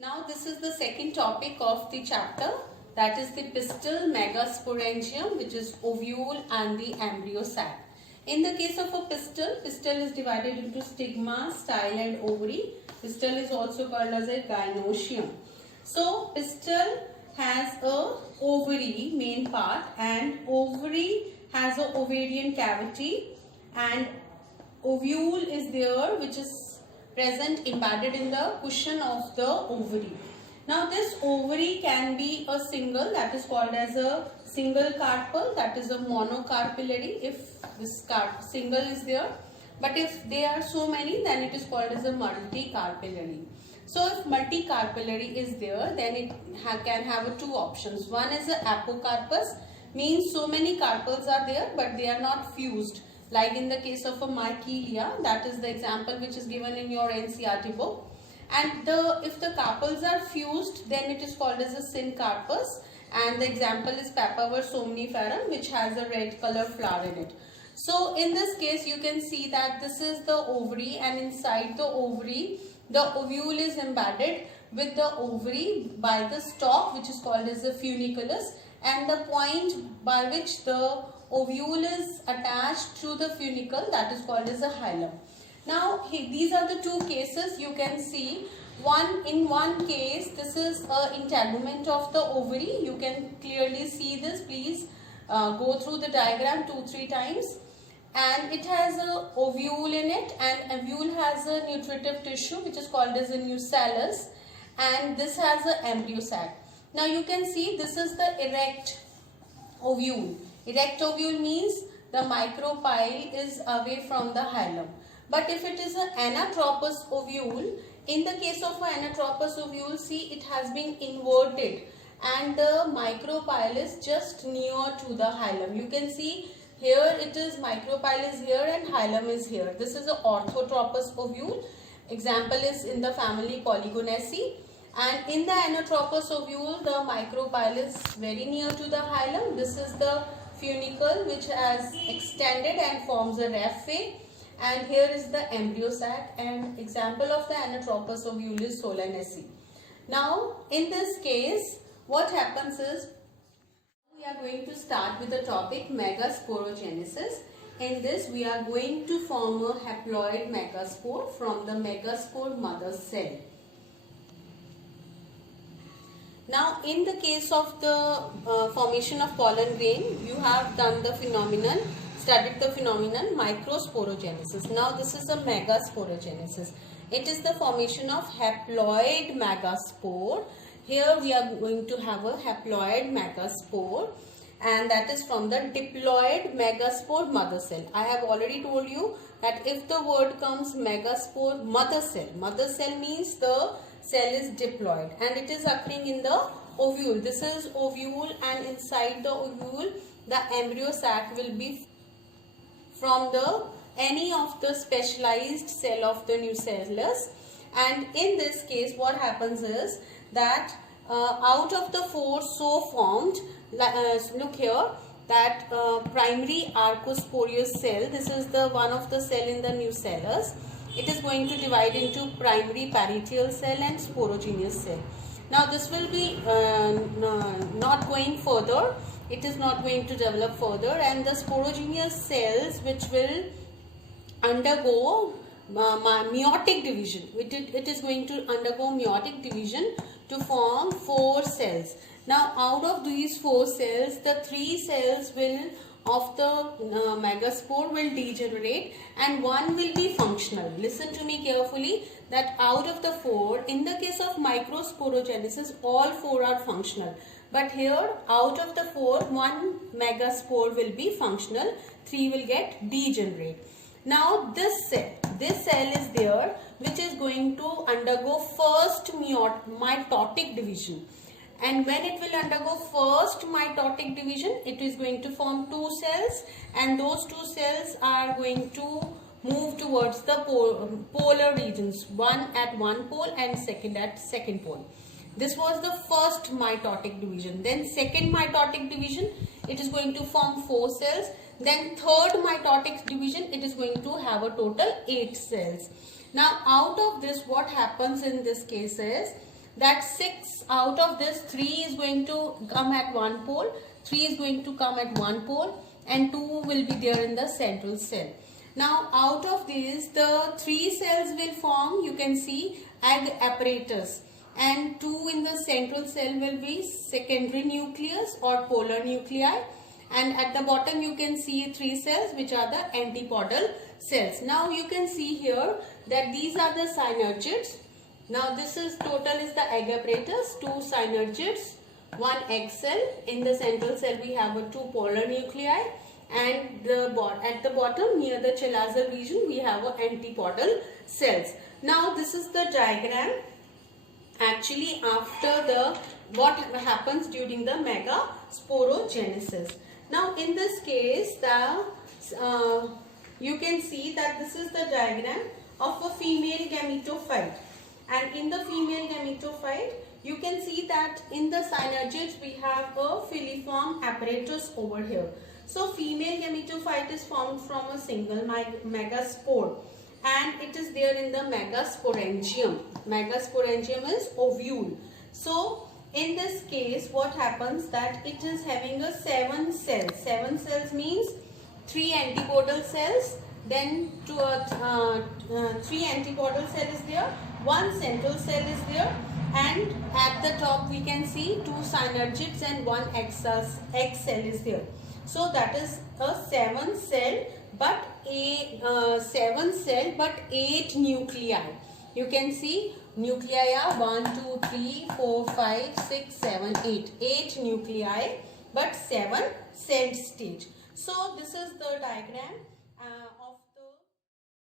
Now this is the second topic of the chapter, that is the pistil, megasporangium, which is ovule, and the embryo sac. In the case of a pistil, pistil is divided into stigma, style and ovary. Pistil is also called as a gynoecium. So pistil has a ovary main part, and ovary has a ovarian cavity, and ovule is there, which is present embedded in the cushion of the ovary. Now this ovary can be a single, that is called as a single carpel, that is a monocarpellary if this single is there. But if there are so many, then it is called as a multicarpellary. So if multicarpellary is there, then it can have two options. One is a apocarpus, means so many carpels are there but they are not fused. Like in the case of a Michelia, that is the example which is given in your NCERT book. And if the carpels are fused, then it is called as a syncarpus. And the example is Papaver somniferum, which has a red color flower in it. So in this case, you can see that this is the ovary, and inside the ovary, the ovule is embedded with the ovary by the stalk, which is called as the funiculus, and the point by which the ovule is attached to the funicle, that is called as a hilum. Now these are the two cases you can see. In one case, this is a integument of the ovary. You can clearly see this. Please go through the diagram 2-3 times. And it has a ovule in it, and ovule has a nutritive tissue which is called as a nucellus, and this has an embryo sac. Now you can see this is the erect ovule. Erect ovule means the micropyle is away from the hilum. But if it is an anatropous ovule, in the case of an anatropous ovule, see, it has been inverted and the micropyle is just near to the hilum. You can see here it is, micropyle is here and hilum is here. This is an orthotropous ovule. Example is in the family Polygonaceae. And in the anatropous ovule, the micropyle is very near to the hilum. This is the funicle which has extended and forms a raphe. And here is the embryo sac, and example of the anatropous ovule is Solanaceae. Now in this case, what happens is, we are going to start with the topic megasporogenesis. In this, we are going to form a haploid megaspore from the megaspore mother cell. Now, in the case of the formation of pollen grain, you have done the phenomenon, studied the phenomenon microsporogenesis. Now, this is a megasporogenesis. It is the formation of haploid megaspore. Here we are going to have a haploid megaspore, and that is from the diploid megaspore mother cell. I have already told you that if the word comes megaspore mother cell means the cell is diploid and it is occurring in the ovule. This is ovule, and inside the ovule the embryo sac will be from any of the specialized cell of the nucellus. And in this case, what happens is that out of the four so formed, look here, that primary archosporious cell, this is the one of the cell in the nucellus. It is going to divide into primary parietal cell and sporogenous cell. Now this will be not going further. It is not going to develop further, and the sporogenous cells which will undergo meiotic division. It is going to undergo meiotic division to form 4 cells. Now out of these 4 cells, the 3 cells of the megaspore will degenerate and one will be functional. Listen to me carefully, that out of the 4, in the case of microsporogenesis, all 4 are functional. But here, out of the 4, 1 megaspore will be functional, 3 will get degenerate. Now this cell is there which is going to undergo first mitotic division. And when it will undergo first mitotic division, it is going to form 2 cells, and those 2 cells are going to move towards the polar regions, one at one pole and second at second pole. This was the first mitotic division. Then second mitotic division, it is going to form 4 cells. Then third mitotic division, it is going to have a total 8 cells. Now out of this, what happens in this case is that 6 out of this 3 is going to come at one pole, 3 is going to come at one pole, and 2 will be there in the central cell. Now out of these, the 3 cells will form, you can see, egg apparatus, and 2 in the central cell will be secondary nucleus or polar nuclei, and at the bottom you can see 3 cells which are the antipodal cells. Now you can see here that these are the synergids. Now this is total is the egg apparatus, 2 synergids, 1 egg cell. In the central cell we have a 2 polar nuclei, and at the bottom near the chalazal region we have a antipodal cells. Now this is the diagram actually after the what happens during the megasporogenesis. Now in this case you can see that this is the diagram of a female gametophyte, and in the female gametophyte you can see that in the synergids we have a filiform apparatus over here. So female gametophyte is formed from a single megaspore, and it is there in the megasporangium. Megasporangium is ovule. So in this case what happens that it is having a 7 cells. 7 cells means 3 antipodal cells, then 3 antipodal cell is there, 1 central cell is there, and at the top we can see 2 synergids and 1 egg cell is there. So that is a 7 cell but 8 nuclei. You can see nuclei are 1, 2, 3, 4, 5, 6, 7, 8. 8 nuclei but 7 cell stage. So this is the diagram.